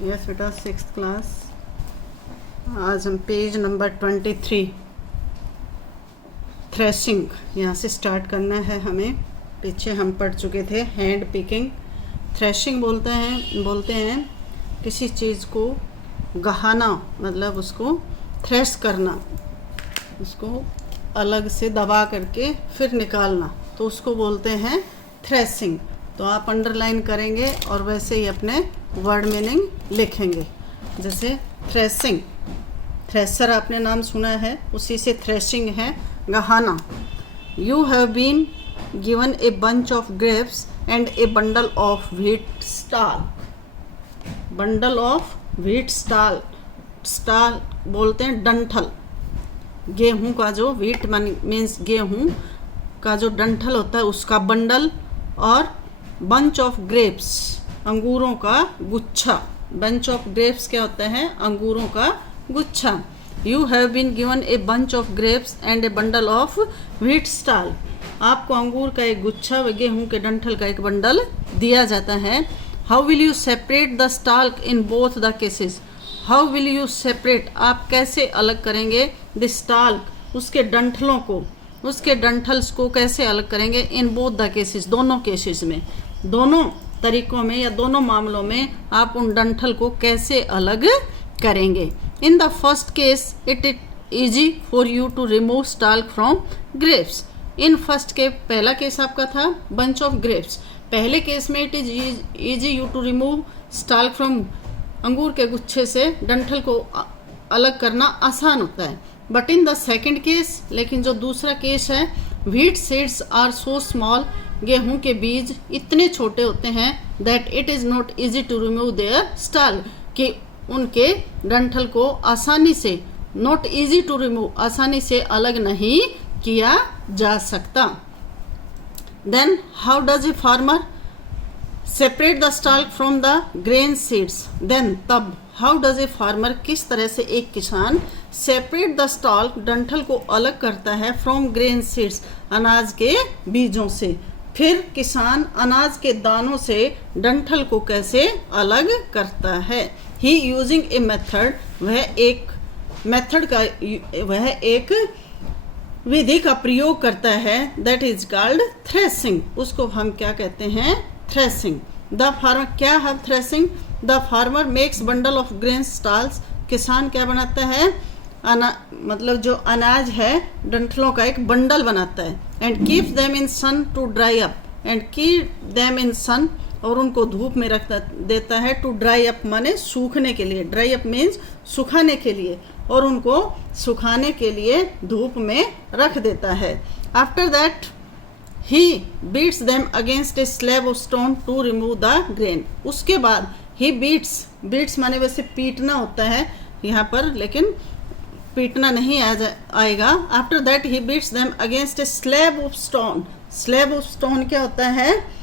Yes बेटा, 6th class. आज हम पेज नंबर 23 थ्रेशिंग यहाँ से स्टार्ट करना है हमें। पीछे हम पढ़ चुके थे हैंड पिकिंग। थ्रेशिंग बोलते हैं किसी चीज़ को गहाना, मतलब उसको थ्रेश करना, उसको अलग से दबा करके फिर निकालना, तो उसको बोलते हैं थ्रेशिंग। तो आप अंडरलाइन करेंगे और वैसे ही अपने वर्ड मीनिंग लिखेंगे। जैसे थ्रेशिंग, थ्रेसर आपने नाम सुना है, उसी से थ्रेशिंग है गहाना। You have been given a bunch of grapes and a bundle of wheat stalk. Bundle of wheat stalk, stalk बोलते हैं डंठल, गेहूं का जो व्हीट मीन्स गेहूं का जो डंठल होता है उसका बंडल, और बंच ऑफ ग्रेप्स अंगूरों का गुच्छा। बंच ऑफ ग्रेप्स क्या होता है? अंगूरों का गुच्छा। You have been given a bunch of grapes and a bundle of wheat stalk. आपको अंगूर का एक गुच्छा व गेहूं के डंठल का एक बंडल दिया जाता है। How will you separate the stalk in both the cases. How will you separate, आप कैसे अलग करेंगे द स्टाल्क, उसके डंठलों को, उसके डंठल्स को कैसे अलग करेंगे इन बोथ द केसेस, दोनों केसेस में, दोनों तरीकों में या दोनों मामलों में आप उन डंठल को कैसे अलग करेंगे। In the first case it easy for you to remove stalk from grapes. In first के पहला केस आपका था बंच ऑफ ग्रेप्स। पहले केस में it is easy you to remove stalk from, अंगूर के गुच्छे से डंठल को अलग करना आसान होता है। But in the second case, लेकिन जो दूसरा केस है, wheat seeds are so small, गेहूं के बीज इतने छोटे होते हैं, that it is not easy to remove their stalk, कि उनके डंठल को आसानी से, नॉट ईजी टू रिमूव, आसानी से अलग नहीं किया जा सकता। Then how does a farmer separate the stalk from the grain seeds. Then तब हाउ डज ए फार्मर, किस तरह से एक किसान सेपरेट द स्टाल्क, डंठल को अलग करता है, फ्रॉम ग्रेन सीड्स, अनाज के बीजों से। फिर किसान अनाज के दानों से डंठल को कैसे अलग करता है। ही यूजिंग ए मेथड, वह एक विधि का प्रयोग करता है, दैट इज कॉल्ड थ्रेशिंग। उसको हम क्या कहते हैं? थ्रेशिंग। द फार्मर, क्या है threshing? The farmer makes bundle of grain stalls. किसान क्या बनाता है? मतलब जो अनाज है डंठलों का एक बंडल बनाता है। And keep them in sun to dry up, and keep them in sun, और उनको धूप में रख देता है। टू ड्राई अप माने सूखने के लिए, ड्राई अप मीन्स सुखाने के लिए, और उनको सुखाने के लिए धूप में रख देता है। After that he beats them against a slab of stone to remove the grain. उसके बाद ही बीट्स माने वैसे पीटना होता है यहाँ पर, लेकिन पीटना नहीं आएगा। After that he beats them against a slab of stone. Slab of stone क्या होता है?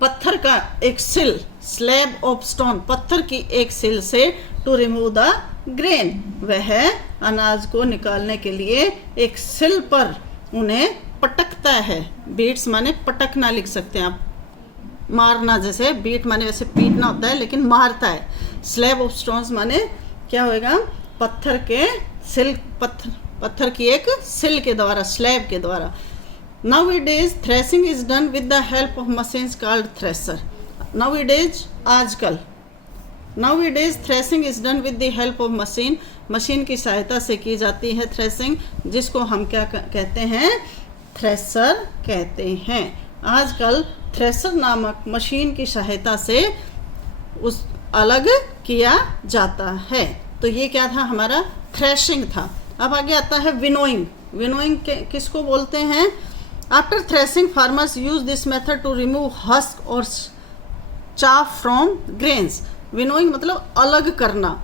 पत्थर का एक सिल, स्लैब ऑफ स्टोन, पत्थर की एक सिल से, टू रिमूव द ग्रेन, वह अनाज को निकालने के लिए एक सिल पर उन्हें पटकता है। बीट्स माने पटकना लिख सकते हैं आप, मारना, जैसे बीट माने वैसे पीटना होता है लेकिन मारता है। स्लैब ऑफ स्टोन्स माने क्या होएगा? पत्थर के सिल, पत्थर की एक सिल के द्वारा, स्लैब के द्वारा। Nowadays threshing is done with the help of machines called thresher. Nowadays, आजकल, Nowadays threshing is done with the help of machine. Machine की सहायता से की जाती है थ्रेशिंग, जिसको हम क्या कहते हैं? थ्रेशर कहते हैं। आजकल थ्रेशर नामक मशीन की सहायता से उस अलग किया जाता है। तो ये क्या था? हमारा थ्रेशिंग था। अब आगे आता है विनोइंग। विनोइंग किसको बोलते हैं? After threshing farmers use this method to remove husk और चाफ फ्रॉम ग्रेन्स। विनोइंग मतलब अलग करना,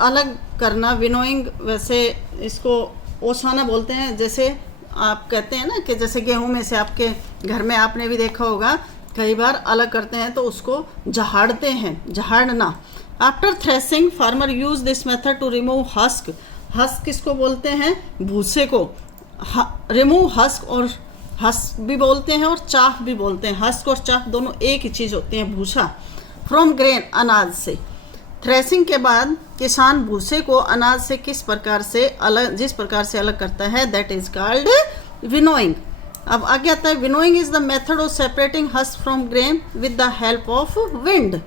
अलग करना। विनोइंग वैसे इसको ओसाना बोलते हैं। जैसे आप कहते हैं ना कि जैसे गेहूं में से आपके घर में आपने भी देखा होगा, कई बार अलग करते हैं तो उसको झाड़ते हैं, झाड़ना। After threshing farmer use this method to remove husk. Husk किसको बोलते हैं? भूसे को। रिमूव हस्क, और हस्क भी बोलते हैं और चाफ भी बोलते हैं। हस्क और चाफ दोनों एक ही चीज़ होती हैं, भूसा। फ्रॉम ग्रेन, अनाज से। थ्रेसिंग के बाद किसान भूसे को अनाज से किस प्रकार से अलग, जिस प्रकार से अलग करता है, दैट इज कॉल्ड विनोइंग। अब आगे आता है winnowing is the method of separating husk from grain with the help of wind.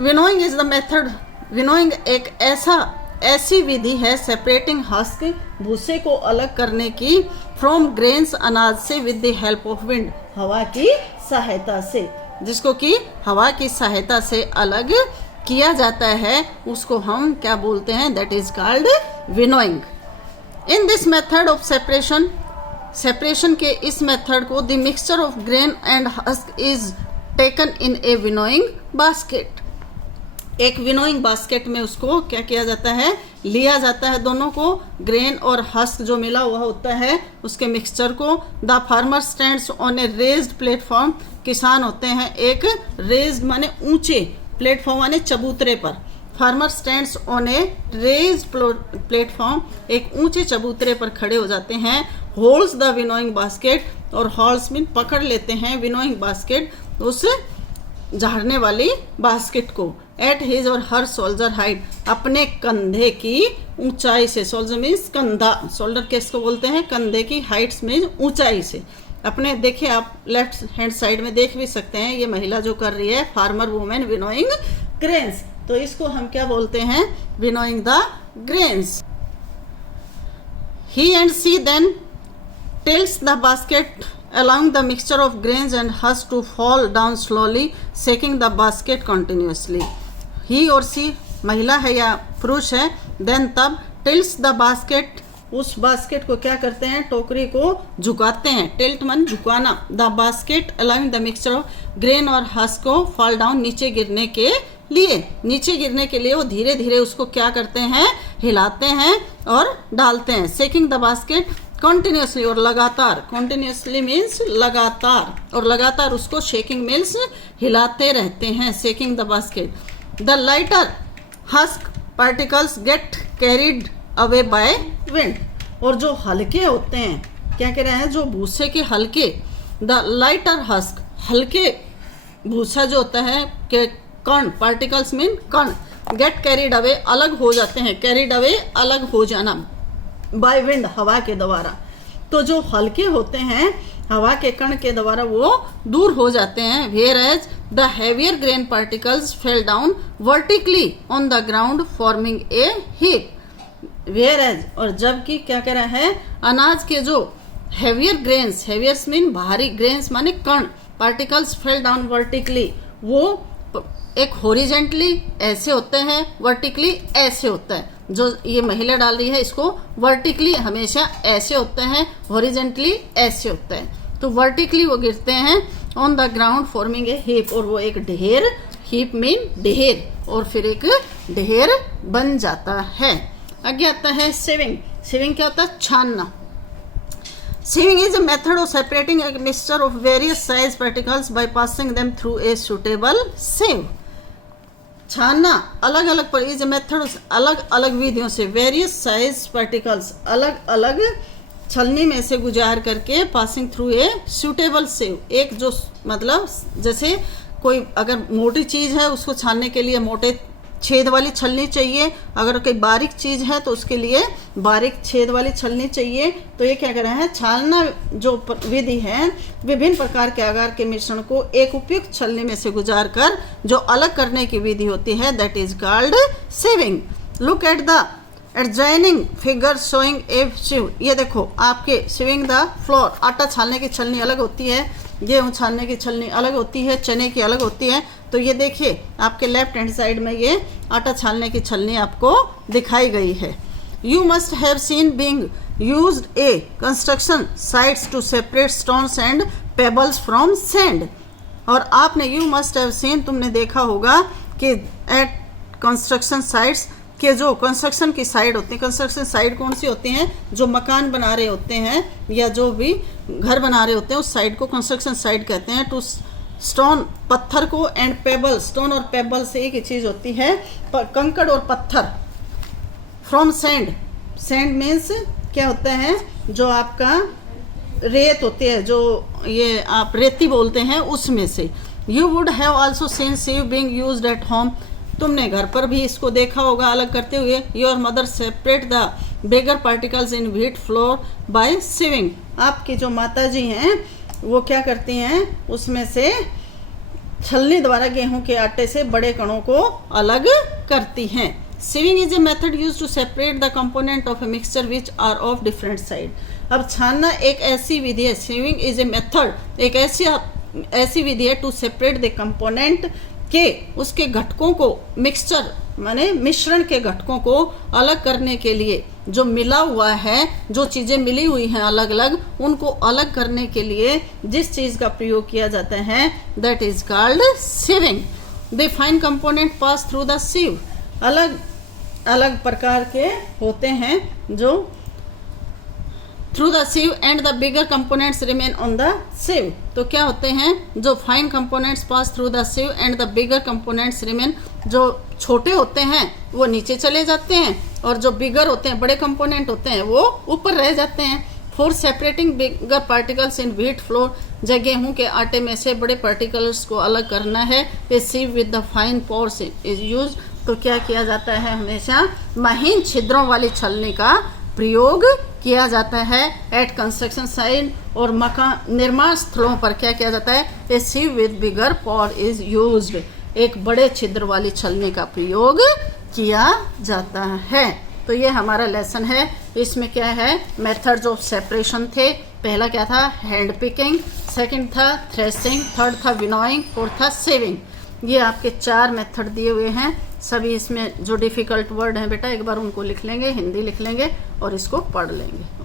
Winnowing is the method, winnowing एक ऐसी विधि है सेपरेटिंग हस्क, भूसे को अलग करने की, फ्रॉम ग्रेन्स, अनाज से, with the help of wind, हवा की सहायता से, जिसको कि हवा की सहायता से अलग किया जाता है, उसको हम क्या बोलते हैं, that is called winnowing. In this method of separation के इस मेथड को the mixture of grain and husk is taken in A winnowing basket. एक विनोइंग बास्केट में उसको क्या किया जाता है, लिया जाता है, दोनों को, ग्रेन और हस्क जो मिला हुआ होता है उसके मिक्सचर को। The farmer stands on A raised platform, किसान होते हैं एक रेज्ड माने ऊंचे, प्लेटफॉर्म माने चबूतरे पर। Farmer stands on A raised platform, एक ऊंचे चबूतरे पर खड़े हो जाते हैं। होल्ड्स द विनोइंग बास्केट, और हॉल्स मीन पकड़ लेते हैं विनोइंग बास्केट, उस झाड़ने वाली बास्केट को। एट हिज और हर शोल्डर हाइट, अपने कंधे की ऊंचाई से, शोल्डर मीन्स कंधा, शोल्डर किसको बोलते हैं, कंधे की, हाइट्स मीन्स ऊंचाई से। अपने देखिए आप लेफ्ट हैंड साइड में देख भी सकते हैं, ये महिला जो कर रही है, फार्मर वुमेन विनोइंग ग्रेन्स, तो इसको हम क्या बोलते हैं, winnowing the grains. He and see then tilts the basket along the mixture of grains and husk to fall down slowly, shaking the basket continuously. He और सी महिला है या पुरुष है, then तब tilts the basket, उस बास्केट को क्या करते हैं, टोकरी को झुकाते हैं, टिल्ट मन झुकाना, the basket allowing the mixture of grain और हस्क को fall down, नीचे गिरने के लिए, नीचे गिरने के लिए वो धीरे धीरे उसको क्या करते हैं, हिलाते हैं और डालते हैं। शेकिंग द बास्केट कंटिन्यूसली, और लगातार, कंटिन्यूसली मीन्स लगातार, और लगातार उसको शेकिंग मीन्स हिलाते रहते हैं, shaking the basket. The lighter husk particles get carried away by wind, और जो हल्के होते हैं, क्या कह रहे हैं, जो भूसे के हल्के, द लाइटर हस्क, हल्के भूसा जो होता है, के कण, पार्टिकल्स मीन कण, गेट कैरिड अवे, अलग हो जाते हैं, कैरिड अवे अलग हो जाना, बाय विंड, हवा के द्वारा। तो जो हल्के होते हैं हवा के कण के द्वारा वो दूर हो जाते हैं। Whereas the heavier grain particles fell down vertically on the ground forming a heap. Whereas, और जबकि क्या कह रहा है, अनाज के जो हैवियर ग्रेन्स, हैवियर्स मीन भारी, ग्रेन्स माने कण, पार्टिकल्स फेल डाउन वर्टिकली, वो एक हॉरिजेंटली ऐसे होते हैं, वर्टिकली ऐसे होता है। जो ये महिला डाल रही है इसको वर्टिकली हमेशा ऐसे होते हैं, हॉरिजेंटली ऐसे होता है। तो वर्टिकली वो गिरते हैं on the ground forming a heap, और वो एक ढेर, हीप मीन ढेर, और फिर एक ढेर बन जाता है। आगे आता है सेविंग। सेविंग क्या होता है, छानना। Sieving is a method of separating a mixture of various size particles by passing them through a suitable sieve. छानना अलग अलग पर, इज मेथड, अलग अलग विधियों से, वेरियस साइज पार्टिकल्स, अलग अलग छलनी में से गुजार करके, पासिंग थ्रू ए सूटेबल सिव, एक जो मतलब जैसे कोई अगर मोटी चीज़ है उसको छानने के लिए मोटे छेद वाली छलनी चाहिए, अगर कोई बारीक चीज़ है तो उसके लिए बारीक छेद वाली छलनी चाहिए। तो ये क्या कर रहा है, छानना जो विधि है, विभिन्न प्रकार के आकार के मिश्रण को एक उपयुक्त छलनी में से गुजार कर जो अलग करने की विधि होती है, that is called sieving. Look at the adjoining figure showing a sieve. ये देखो आपके सिविंग द फ्लोर, आटा छानने की छलनी अलग होती है, गेहूँ छानने की छलनी अलग होती है, चने की अलग होती है। तो ये देखिए आपके लेफ्ट हैंड साइड में ये आटा छानने की छलनी आपको दिखाई गई है। You must have seen being used a construction sites to separate stones and pebbles from sand. और आपने यू मस्ट हैव सीन, तुमने देखा होगा कि एट कंस्ट्रक्शन साइट्स के जो कंस्ट्रक्शन की साइड होती है, कंस्ट्रक्शन साइड कौन सी होती हैं, जो मकान बना रहे होते हैं या जो भी घर बना रहे होते हैं उस साइड को कंस्ट्रक्शन साइड कहते हैं। टू स्टोन, पत्थर को, एंड पेबल, स्टोन और पेबल से एक ही चीज़ होती है, कंकड़ और पत्थर। फ्रॉम सैंड, सैंड मीन्स क्या होता है, जो आपका रेत होती है, जो ये आप रेती बोलते हैं, उसमें से। You would have also seen sieve being used at home. तुमने घर पर भी इसको देखा होगा अलग करते हुए. Your mother separate the bigger particles in wheat flour bye sieving. आपकी जो माता जी हैं वो क्या करती हैं, उसमें से छलनी द्वारा गेहूं के आटे से बड़े कणों को अलग करती हैं. sieving is a method used to separate the component of a mixture which are of different side. अब छानना एक ऐसी विधि है, sieving is a method, एक ऐसी विधि है टू सेपरेट द कंपोनेंट के उसके घटकों को, मिक्सचर माने मिश्रण के घटकों को अलग करने के लिए, जो मिला हुआ है, जो चीज़ें मिली हुई हैं अलग अलग, उनको अलग करने के लिए जिस चीज़ का प्रयोग किया जाता है that is called sieving. The fine component pass through the sieve. अलग अलग प्रकार के होते हैं जो through the sieve and the bigger components remain on the sieve. तो क्या होते हैं, जो fine components pass through the sieve and the bigger components remain, जो छोटे होते हैं वो नीचे चले जाते हैं और जो बिगर होते हैं, बड़े कंपोनेंट होते हैं, वो ऊपर रह जाते हैं. For separating bigger particles in wheat flour, जब गेहूँ के आटे में से बड़े पार्टिकल्स को अलग करना है, ए sieve with the fine pores is use. तो क्या किया जाता है, हमेशा महीन छिद्रों वाली छलनी का प्रयोग किया जाता है. एट कंस्ट्रक्शन साइट और मकान निर्माण स्थलों पर क्या किया जाता है, ए sieve with bigger pour is used. एक बड़े छिद्र वाली छलनी का प्रयोग किया जाता है. तो ये हमारा लेसन है. इसमें क्या है, मेथड्स ऑफ सेपरेशन थे. पहला क्या था, हैंड पिकिंग, सेकंड था थ्रेसिंग, थर्ड था विनोइंग, फोर्थ था sieving. ये आपके 4 मेथड दिए हुए हैं. सभी इसमें जो डिफ़िकल्ट वर्ड हैं बेटा एक बार उनको लिख लेंगे, हिंदी लिख लेंगे और इसको पढ़ लेंगे.